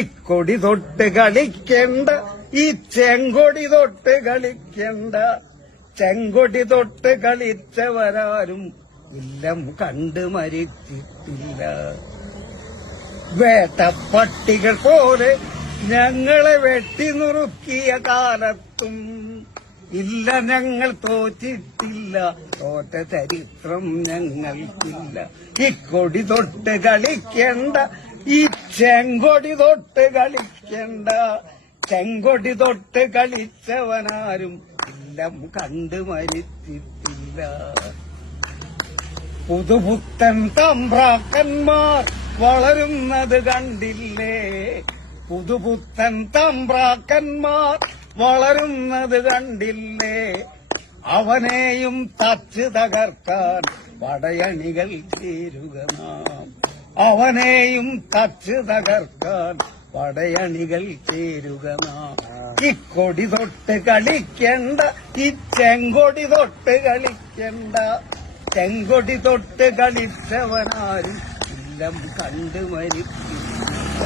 ഇക്കൊടി തൊട്ട് കളിക്കണ്ട, ഈ ചെങ്കൊടി തൊട്ട് കളിക്കണ്ട. ചെങ്കൊടി തൊട്ട് കളിച്ചവരാരും ഇല്ലം കണ്ട് മരിച്ചിട്ടില്ല. വേട്ടപ്പട്ടികൾ പോലെ ഞങ്ങളെ വെട്ടിനുറുക്കിയ കാലത്തും ഇല്ല ഞങ്ങൾ തോറ്റിട്ടില്ല, തോറ്റ ചരിത്രം ഞങ്ങൾക്കില്ല. ഇക്കൊടി തൊട്ട് കളിക്കണ്ട, ഈ ചെങ്കൊടി തൊട്ട് കളിക്കണ്ട. ചെങ്കൊടി തൊട്ട് കളിച്ചവനാരും ഇല്ലം കണ്ട് മരിച്ചിട്ടില്ല. പുതുപുത്തൻ തമ്പ്രാക്കന്മാർ വളരുന്നത് കണ്ടില്ലേ, പുതുപുത്തൻ തമ്പ്രാക്കന്മാർ വളരുന്നത് കണ്ടില്ലേ. അവനെയും തച്ച് തകർക്കാൻ പടയണികൾ ചേരുക നാം, അവനെയും തച്ച് തകർക്കാൻ പടയണികൾ ചേരുക നാം. ഇക്കൊടി തൊട്ട് കളിക്കണ്ട, ഈ ചെങ്കൊടി തൊട്ട് കളിക്കണ്ട. ചെങ്കൊടി തൊട്ട് കളിച്ചവനാരും ഇല്ലം കണ്ട് മരിക്കില്ല.